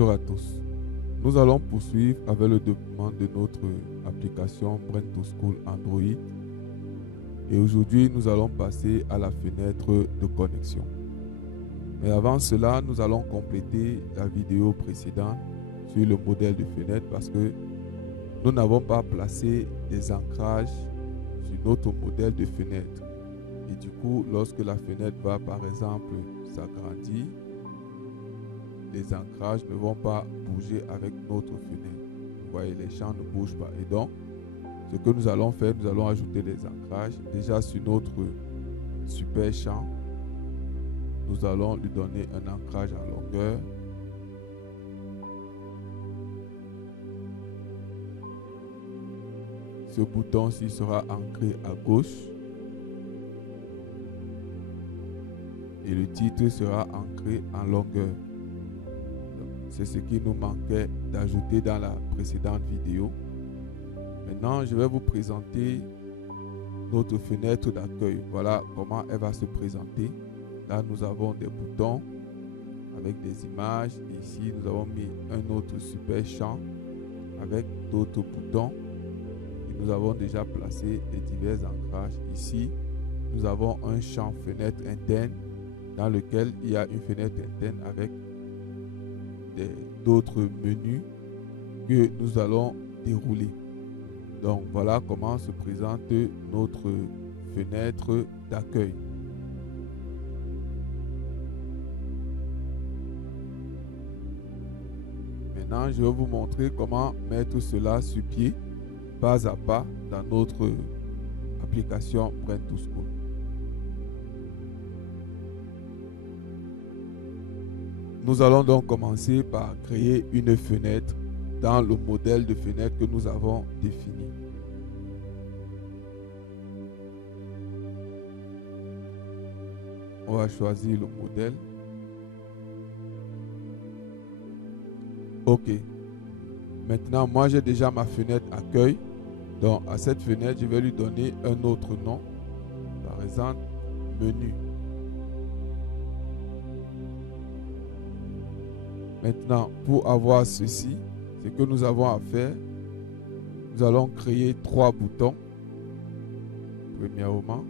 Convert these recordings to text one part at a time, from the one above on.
Bonjour à tous. Nous allons poursuivre avec le développement de notre application Brain2School Android. Et aujourd'hui, nous allons passer à la fenêtre de connexion. Mais avant cela, nous allons compléter la vidéo précédente sur le modèle de fenêtre parce que nous n'avons pas placé des ancrages sur notre modèle de fenêtre. Et du coup, lorsque la fenêtre va par exemple s'agrandir, les ancrages ne vont pas bouger avec notre fenêtre. Vous voyez, les champs ne bougent pas. Et donc, ce que nous allons faire, nous allons ajouter des ancrages. Déjà sur notre super champ, nous allons lui donner un ancrage en longueur. Ce bouton-ci sera ancré à gauche. Et le titre sera ancré en longueur. C'est ce qui nous manquait d'ajouter dans la précédente vidéo. Maintenant, je vais vous présenter notre fenêtre d'accueil. Voilà comment elle va se présenter. Là, nous avons des boutons avec des images. Ici, nous avons mis un autre super champ avec d'autres boutons. Et nous avons déjà placé les divers ancrages. Ici, nous avons un champ fenêtre interne dans lequel il y a une fenêtre interne avec d'autres menus que nous allons dérouler. Donc voilà comment se présente notre fenêtre d'accueil. Maintenant, je vais vous montrer comment mettre cela sur pied, pas à pas, dans notre application Brain2School. Nous allons donc commencer par créer une fenêtre dans le modèle de fenêtre que nous avons défini. On va choisir le modèle. OK. Maintenant, moi j'ai déjà ma fenêtre accueil. Donc à cette fenêtre, je vais lui donner un autre nom. Par exemple, menu. Maintenant, pour avoir ceci, ce que nous avons à faire, nous allons créer 3 boutons. Premièrement,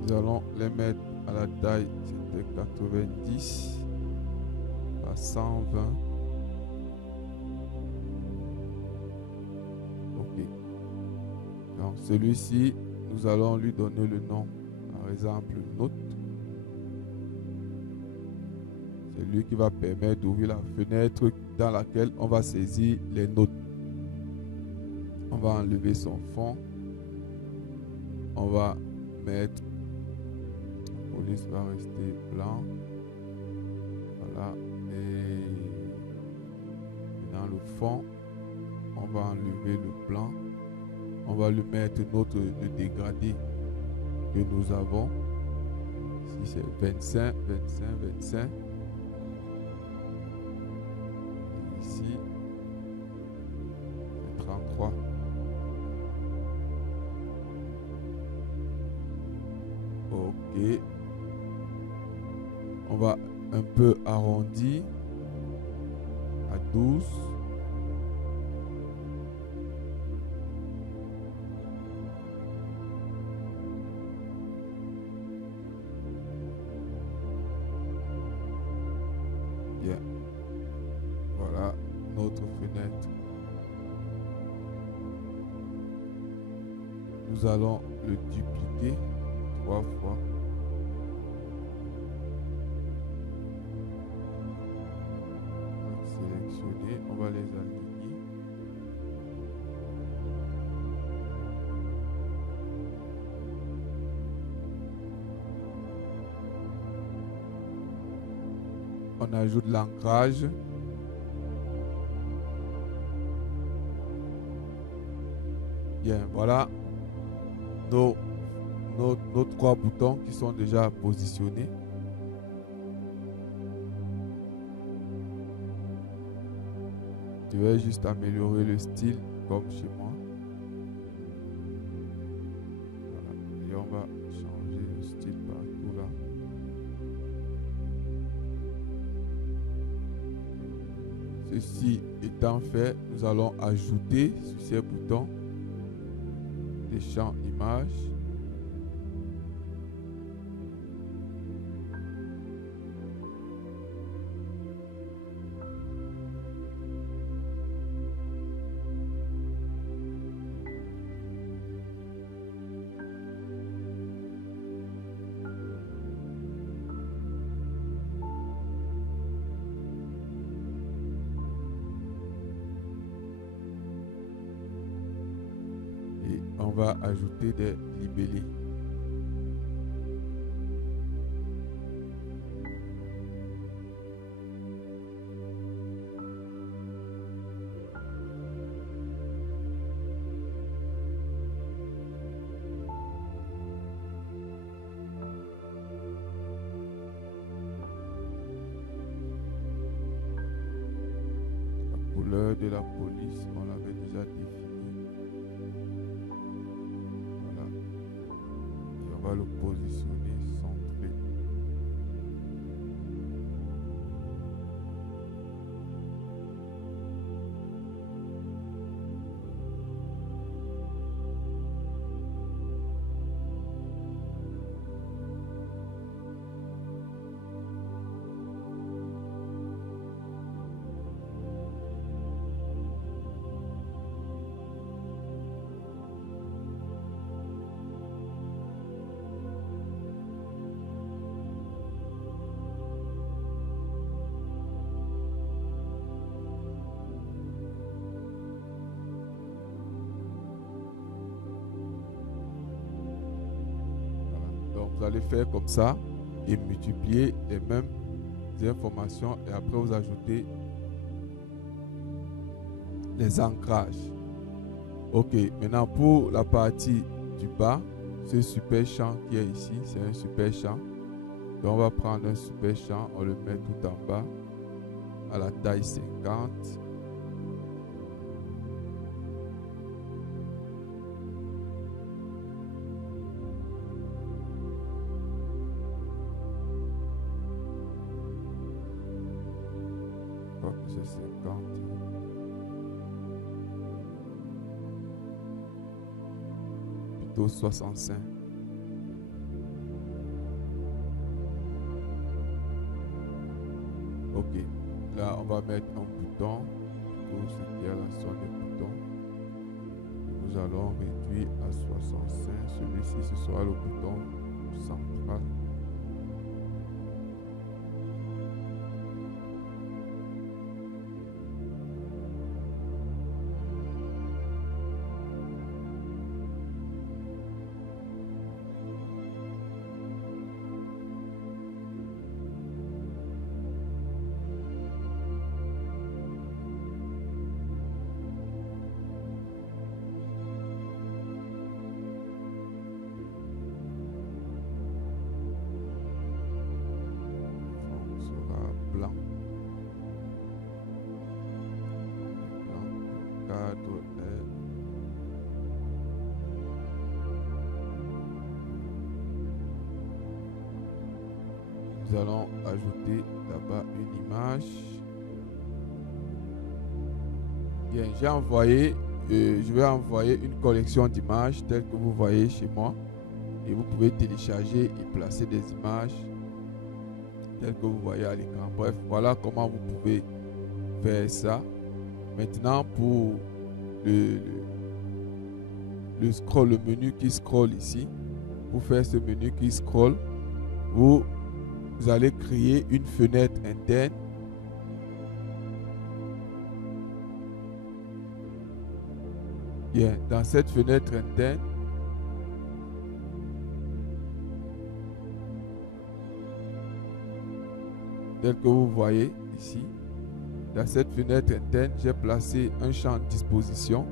nous allons les mettre à la taille de 90 à 120. OK. Donc celui-ci, nous allons lui donner le nom, par exemple, note. C'est lui qui va permettre d'ouvrir la fenêtre dans laquelle on va saisir les notes. On va enlever son fond. On va mettre, la police va rester blanc. Voilà. Et dans le fond, on va enlever le blanc. On va lui mettre le dégradé que nous avons. Ici c'est 25, 25, 25. Ici, c'est 33. OK. On va un peu arrondir à 12. Bien. Voilà notre fenêtre. Nous allons le dupliquer 3 fois. On va sélectionner, on va les aligner. On ajoute l'ancrage. Bien, voilà nos 3 boutons qui sont déjà positionnés. Je vais juste améliorer le style comme chez moi. Voilà. Et on va changer le style partout là. Ceci étant fait, nous allons ajouter sur ces boutons des champs images. On va ajouter des libellés. La couleur de la police, on l'avait déjà définie. On va le positionner centré. Vous allez faire comme ça et multiplier les mêmes informations et après vous ajoutez les ancrages. Ok, maintenant pour la partie du bas, ce super champ qui est ici, c'est un super champ. Donc on va prendre un super champ, on le met tout en bas à la taille 50. C'est 50. Plutôt 65. Ok. Là, on va mettre un bouton pour ce qui est la somme des boutons. Nous allons réduire à 65. Celui-ci, ce sera le bouton central. Nous allons ajouter là-bas une image. Bien, je vais envoyer une collection d'images telles que vous voyez chez moi. Et vous pouvez télécharger et placer des images telles que vous voyez à l'écran. Bref, voilà comment vous pouvez faire ça. Maintenant, pour le scroll, le menu qui scroll ici, pour faire ce menu qui scroll, vous allez créer une fenêtre interne. Bien, dans cette fenêtre interne, tel que vous voyez ici, dans cette fenêtre interne, j'ai placé un champ de disposition.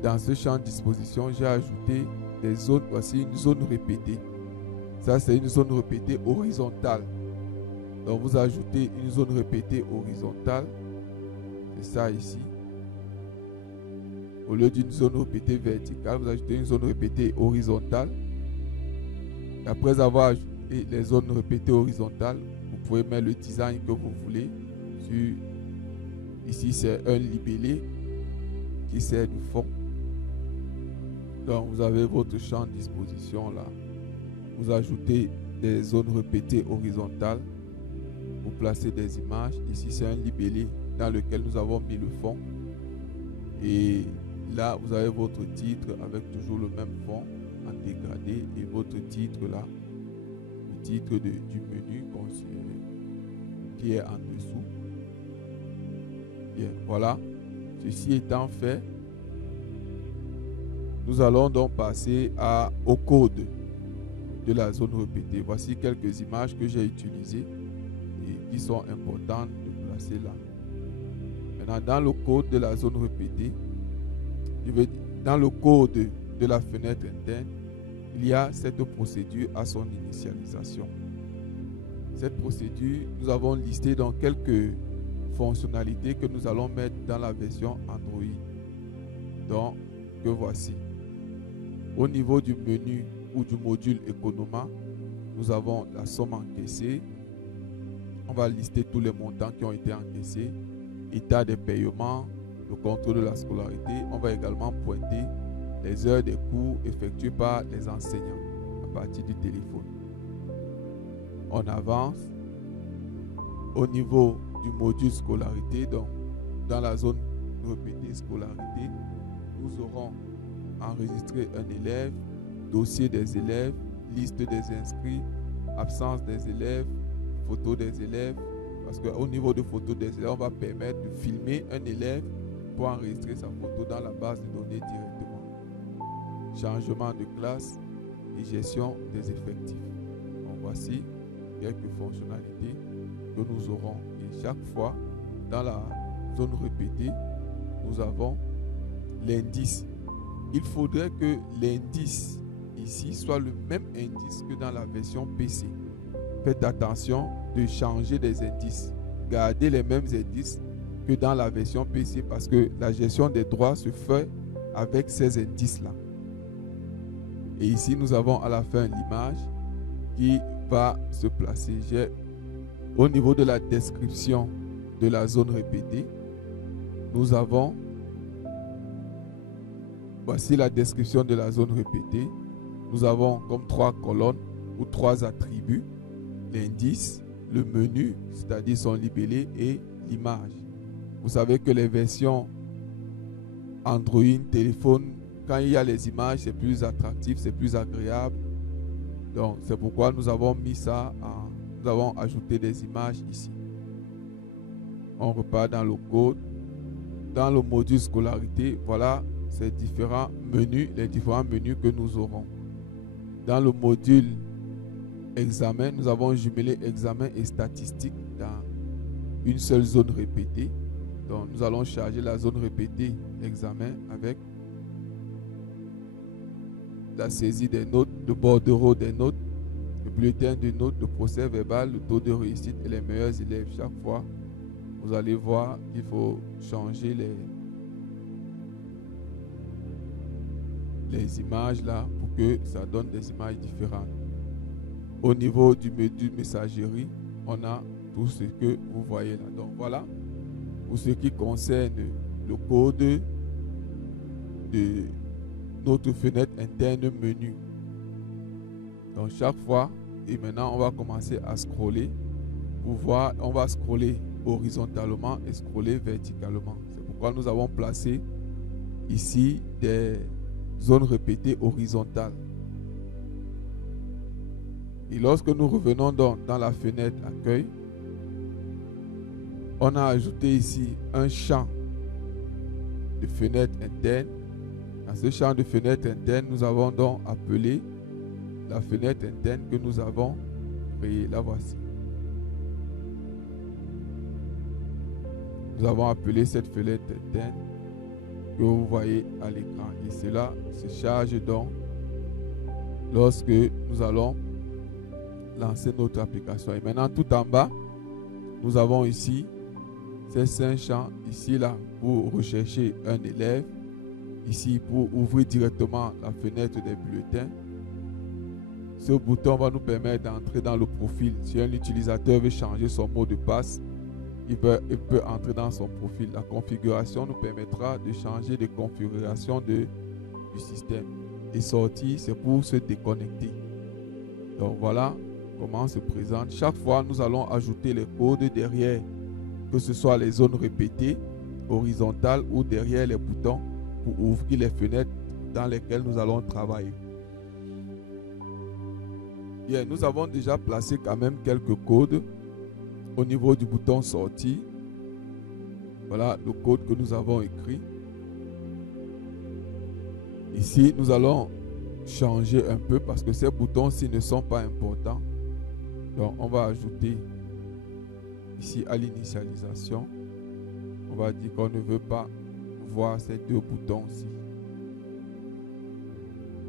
Dans ce champ de disposition, j'ai ajouté des zones. Voici une zone répétée. Ça, c'est une zone répétée horizontale. Donc, vous ajoutez une zone répétée horizontale. C'est ça ici. Au lieu d'une zone répétée verticale, vous ajoutez une zone répétée horizontale. Et après avoir ajouté les zones répétées horizontales, vous pouvez mettre le design que vous voulez sur Ici, c'est un libellé qui sert de fond. Donc, vous avez votre champ de disposition là. Vous ajoutez des zones répétées horizontales. Vous placez des images. Ici, c'est un libellé dans lequel nous avons mis le fond. Et là, vous avez votre titre avec toujours le même fond en dégradé. Et votre titre là, le titre du menu qui est en dessous. Bien, voilà. Ceci étant fait, nous allons donc passer au code de la zone répétée. Voici quelques images que j'ai utilisées et qui sont importantes de placer là. Maintenant, dans le code de la zone répétée, dans le code de la fenêtre interne, il y a cette procédure à son initialisation. Cette procédure, nous avons listé dans quelques fonctionnalités que nous allons mettre dans la version Android. Donc, que voici. Au niveau du menu ou du module Economa, nous avons la somme encaissée. On va lister tous les montants qui ont été encaissés, état des paiements, le contrôle de la scolarité. On va également pointer les heures des cours effectués par les enseignants à partir du téléphone. On avance au niveau du module scolarité. Donc, dans la zone répétée scolarité, nous aurons enregistré un élève, dossier des élèves, liste des inscrits, absence des élèves, photo des élèves. Parce qu'au niveau de photo des élèves, on va permettre de filmer un élève pour enregistrer sa photo dans la base de données directement. Changement de classe et gestion des effectifs. Donc voici quelques fonctionnalités que nous aurons. Et chaque fois, dans la zone répétée, nous avons l'indice. Il faudrait que l'indice ici soit le même indice que dans la version PC. Faites attention de changer des indices. Gardez les mêmes indices que dans la version PC parce que la gestion des droits se fait avec ces indices-là. Et ici, nous avons à la fin l'image qui va se placer. Au niveau de la description de la zone répétée, nous avons, voici la description de la zone répétée. Nous avons comme 3 colonnes ou 3 attributs, l'indice, le menu, c'est-à-dire son libellé et l'image. Vous savez que les versions Android, téléphone, quand il y a les images, c'est plus attractif, c'est plus agréable. Donc, c'est pourquoi nous avons mis ça, nous avons ajouté des images ici. On repart dans le code. Dans le module scolarité, voilà ces différents menus, les différents menus que nous aurons. Dans le module examen, nous avons jumelé examen et statistiques dans une seule zone répétée. Donc, nous allons charger la zone répétée examen avec la saisie des notes, le bordereau des notes, le bulletin de notes, le procès verbal, le taux de réussite et les meilleurs élèves. Chaque fois, vous allez voir qu'il faut changer les images là pour que ça donne des images différentes. Au niveau du menu messagerie, on a tout ce que vous voyez là. Donc voilà, pour ce qui concerne le code de notre fenêtre interne menu. Donc chaque fois, et maintenant on va commencer à scroller pour voir, on va scroller horizontalement et scroller verticalement. C'est pourquoi nous avons placé ici des zones répétées horizontales. Et lorsque nous revenons dans la fenêtre accueil, on a ajouté ici un champ de fenêtre interne. Dans ce champ de fenêtre interne, nous avons donc appelé la fenêtre interne que nous avons créée. La voici. Nous avons appelé cette fenêtre interne que vous voyez à l'écran. Et cela se charge donc lorsque nous allons lancer notre application. Et maintenant, tout en bas, nous avons ici ces 5 champs. Ici, là, pour rechercher un élève. Ici, pour ouvrir directement la fenêtre des bulletins. Ce bouton va nous permettre d'entrer dans le profil. Si un utilisateur veut changer son mot de passe, il peut entrer dans son profil. La configuration nous permettra de changer les configurations du système. Et sortir, c'est pour se déconnecter. Donc voilà comment on se présente. Chaque fois, nous allons ajouter les codes derrière, que ce soit les zones répétées, horizontales ou derrière les boutons pour ouvrir les fenêtres dans lesquelles nous allons travailler. Bien, nous avons déjà placé quand même quelques codes au niveau du bouton sortie. Voilà le code que nous avons écrit. Ici, nous allons changer un peu parce que ces boutons-ci ne sont pas importants. Donc, on va ajouter ici à l'initialisation. On va dire qu'on ne veut pas voir ces deux boutons-ci.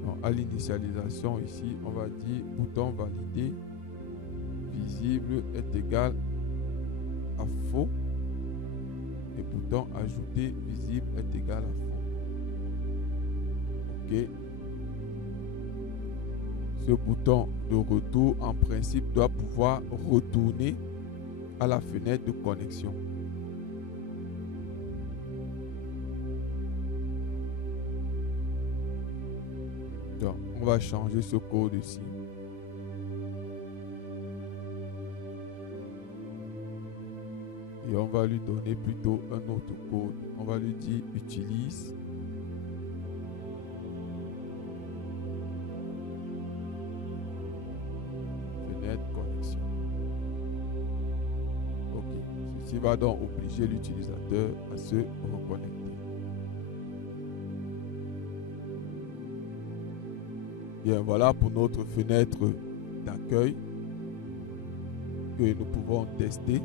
Donc, à l'initialisation ici, on va dire bouton validé visible est égal à faux et bouton ajouté visible est égal à faux. Ok. Ce bouton de retour en principe doit pouvoir retourner à la fenêtre de connexion. Donc, on va changer ce code ici. Et on va lui donner plutôt un autre code. On va lui dire utilise fenêtre connexion. Ok. Ceci va donc obliger l'utilisateur à se reconnecter. Bien, voilà pour notre fenêtre d'accueil que nous pouvons tester.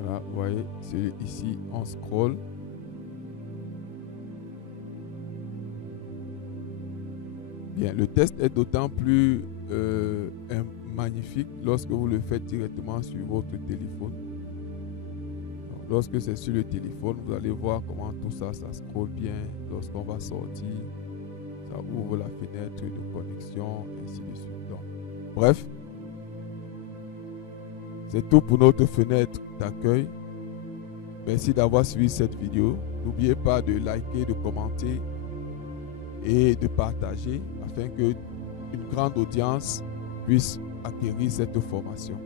Voilà, vous voyez, c'est ici, on scroll. Bien, le test est d'autant plus magnifique lorsque vous le faites directement sur votre téléphone. Donc, lorsque c'est sur le téléphone, vous allez voir comment tout ça, ça scrolle bien. Lorsqu'on va sortir, ça ouvre la fenêtre de connexion, ainsi de suite. Donc, bref, c'est tout pour notre fenêtre d'accueil. Merci d'avoir suivi cette vidéo. N'oubliez pas de liker, de commenter et de partager afin que une grande audience puisse acquérir cette formation.